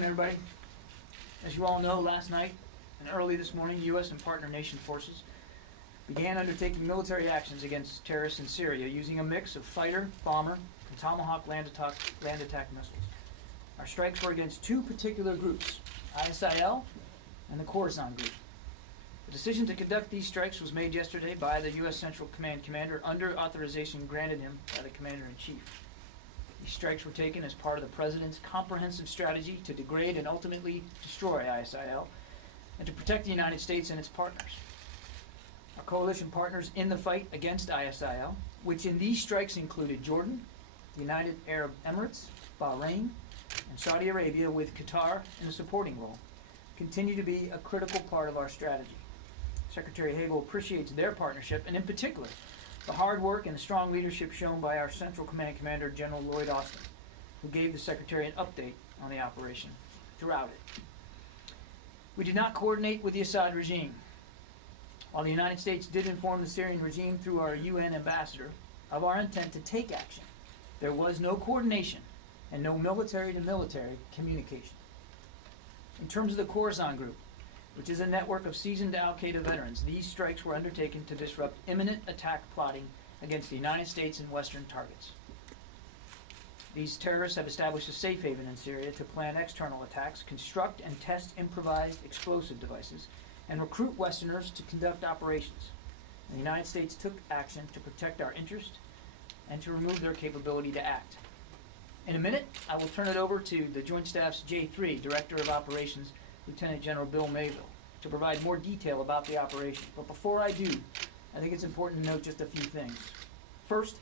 Everybody, as you all know, last night and early this morning, U.S. and partner nation forces began undertaking military actions against terrorists in Syria using a mix of fighter, bomber, and Tomahawk land attack missiles. Our strikes were against two particular groups, ISIL and the Khorasan group. The decision to conduct these strikes was made yesterday by the U.S. Central Command commander under authorization granted him by the commander-in-chief. These strikes were taken as part of the President's comprehensive strategy to degrade and ultimately destroy ISIL and to protect the United States and its partners. Our coalition partners in the fight against ISIL, which in these strikes included Jordan, the United Arab Emirates, Bahrain, and Saudi Arabia, with Qatar in a supporting role, continue to be a critical part of our strategy. Secretary Hagel appreciates their partnership, and in particular, the hard work and the strong leadership shown by our Central Command Commander, General Lloyd Austin, who gave the Secretary an update on the operation throughout it. We did not coordinate with the Assad regime. While the United States did inform the Syrian regime through our UN ambassador of our intent to take action, there was no coordination and no military-to-military communication. In terms of the Khorasan group, which is a network of seasoned al-Qaida veterans, these strikes were undertaken to disrupt imminent attack plotting against the United States and Western targets. These terrorists have established a safe haven in Syria to plan external attacks, construct and test improvised explosive devices, and recruit Westerners to conduct operations. And the United States took action to protect our interest and to remove their capability to act. In a minute, I will turn it over to the Joint Staff's J3, Director of Operations, Lieutenant General Bill Mayville, to provide more detail about the operation. But before I do, I think it's important to note just a few things. First,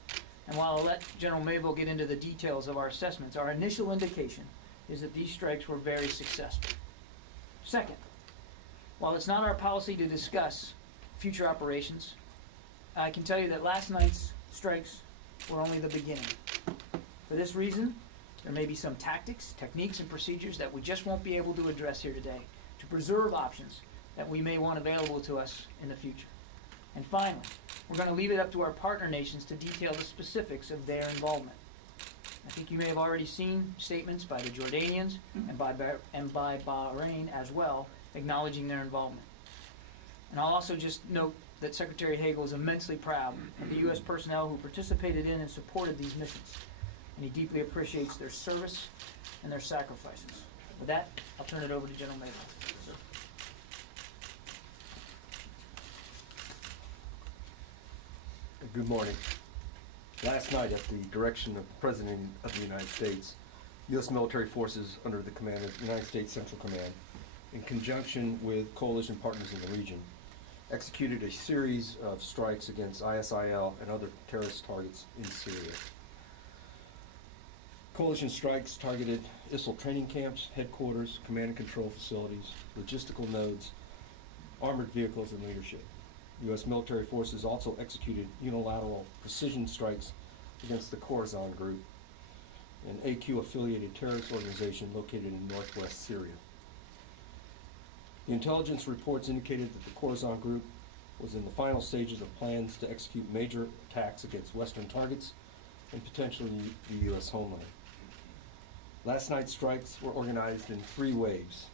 and while I'll let General Mayville get into the details of our assessments, our initial indication is that these strikes were very successful. Second, while it's not our policy to discuss future operations, I can tell you that last night's strikes were only the beginning. For this reason, there may be some tactics, techniques, and procedures that we just won't be able to address here today to preserve options that we may want available to us in the future. And finally, we're going to leave it up to our partner nations to detail the specifics of their involvement. I think you may have already seen statements by the Jordanians and by Bahrain as well, acknowledging their involvement. And I'll also just note that Secretary Hagel is immensely proud of the U.S. personnel who participated in and supported these missions, and he deeply appreciates their service and their sacrifices. With that, I'll turn it over to General Mayville. Good morning. Last night, at the direction of the President of the United States, U.S. military forces under the command of the United States Central Command, in conjunction with coalition partners in the region, executed a series of strikes against ISIL and other terrorist targets in Syria. Coalition strikes targeted ISIL training camps, headquarters, command and control facilities, logistical nodes, armored vehicles, and leadership. U.S. military forces also executed unilateral precision strikes against the Khorasan group, an AQ-affiliated terrorist organization located in northwest Syria. The intelligence reports indicated that the Khorasan group was in the final stages of plans to execute major attacks against Western targets and potentially the U.S. homeland. Last night's strikes were organized in 3 waves.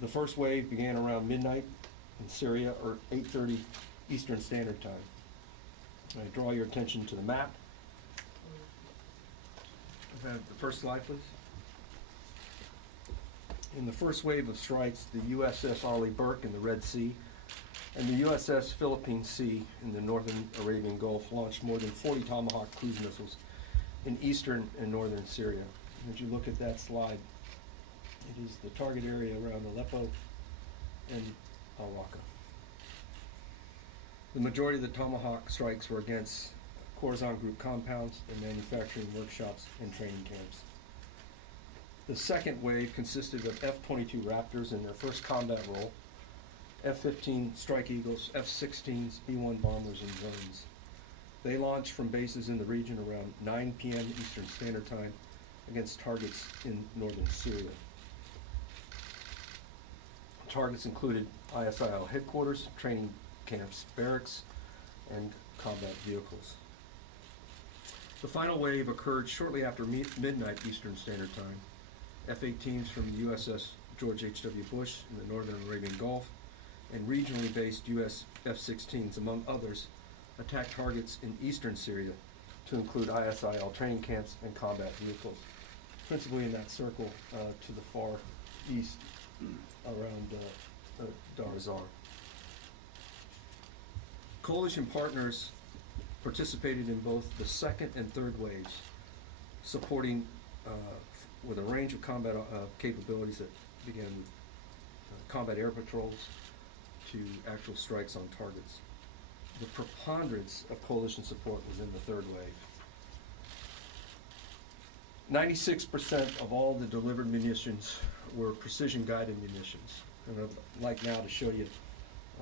The first wave began around midnight in Syria, or 8:30 Eastern Standard Time. I draw your attention to the map. The first slide, please. In the first wave of strikes, the USS Arleigh Burke in the Red Sea and the USS Philippine Sea in the northern Arabian Gulf launched more than 40 Tomahawk cruise missiles in eastern and northern Syria. And as you look at that slide, it is the target area around Aleppo and al-Raqqa. The majority of the Tomahawk strikes were against Khorasan group compounds and manufacturing workshops and training camps. The second wave consisted of F-22 Raptors in their first combat role, F-15 Strike Eagles, F-16s, E-1 bombers, and drones. They launched from bases in the region around 9 p.m. Eastern Standard Time against targets in northern Syria. Targets included ISIL headquarters, training camps, barracks, and combat vehicles. The final wave occurred shortly after midnight Eastern Standard Time F-18s from the USS George H.W. Bush in the northern Arabian Gulf, and regionally based U.S. F-16s, among others, attacked targets in eastern Syria, to include ISIL training camps and combat vehicles, principally in that circle to the far east around Dar es-Zar. Coalition partners participated in both the second and third waves, supporting with a range of combat capabilities that began with combat air patrols to actual strikes on targets. The preponderance of coalition support was in the third wave. 96% of all the delivered munitions were precision-guided munitions. And I'd like now to show you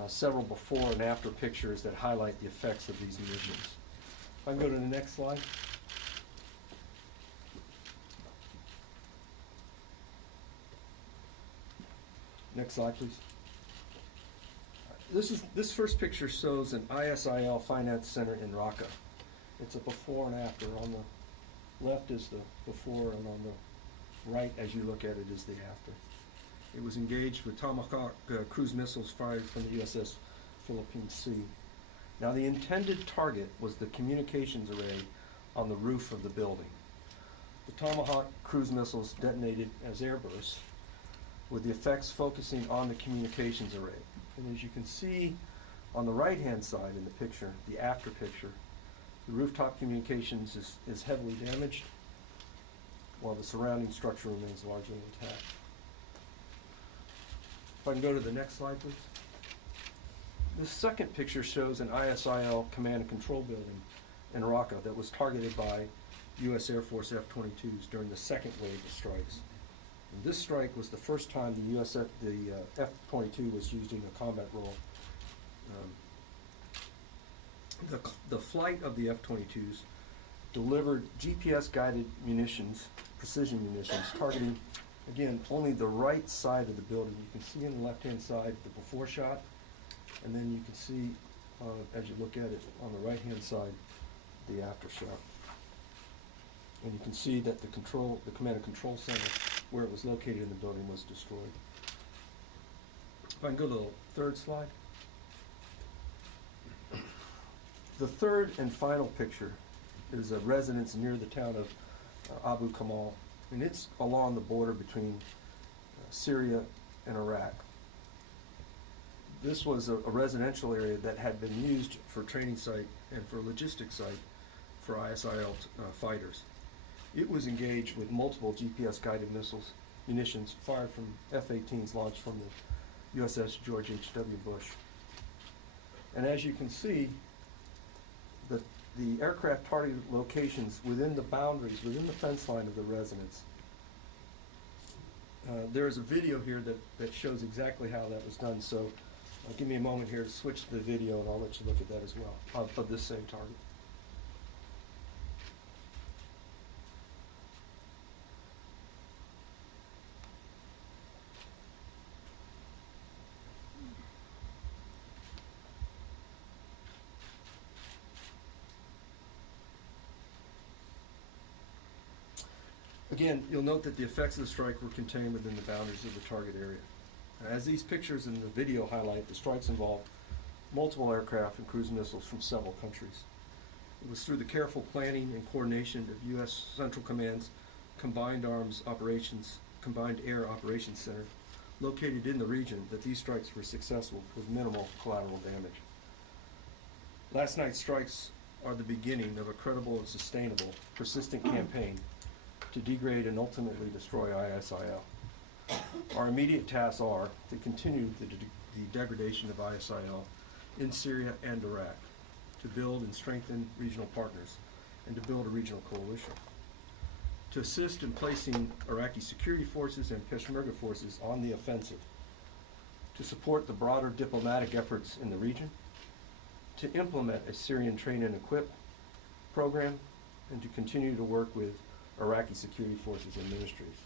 several before and after pictures that highlight the effects of these munitions. If I can go to the next slide. Next slide, please. This first picture shows an ISIL finance center in Raqqa. It's a before and after. On the left is the before, and on the right, as you look at it, is the after. It was engaged with Tomahawk cruise missiles fired from the USS Philippine Sea. Now, the intended target was the communications array on the roof of the building. The Tomahawk cruise missiles detonated as airbursts, with the effects focusing on the communications array. And as you can see on the right-hand side in the picture, the after picture, the rooftop communications is heavily damaged, while the surrounding structure remains largely intact. If I can go to the next slide, please. The second picture shows an ISIL command and control building in Raqqa that was targeted by U.S. Air Force F-22s during the second wave of strikes. And this strike was the first time the F-22 was used in a combat role. The flight of the F-22s delivered GPS-guided munitions, precision munitions, targeting, again, only the right side of the building. You can see on the left-hand side the before shot, and then you can see, as you look at it, on the right-hand side, the after shot. And you can see that the command and control center, where it was located in the building, was destroyed. If I can go to the third slide. The third and final picture is a residence near the town of Abu Kamal, and it's along the border between Syria and Iraq. This was a residential area that had been used for training site and for logistics site for ISIL fighters. It was engaged with multiple GPS-guided munitions fired from F-18s launched from the USS George H.W. Bush. And as you can see, the aircraft targeted locations within the boundaries, within the fence line of the residence. There is a video here that shows exactly how that was done, so give me a moment here to switch to the video and I'll let you look at that as well, of this same target. Again, you'll note that the effects of the strike were contained within the boundaries of the target area. As these pictures in the video highlight, the strikes involved multiple aircraft and cruise missiles from several countries. It was through the careful planning and coordination of U.S. Central Command's Combined Air Operations Center, located in the region, that these strikes were successful with minimal collateral damage. Last night's strikes are the beginning of a credible and sustainable, persistent campaign to degrade and ultimately destroy ISIL. Our immediate tasks are to continue the degradation of ISIL in Syria and Iraq, to build and strengthen regional partners, and to build a regional coalition, to assist in placing Iraqi security forces and Peshmerga forces on the offensive, to support the broader diplomatic efforts in the region, to implement a Syrian train and equip program, and to continue to work with Iraqi security forces and ministries.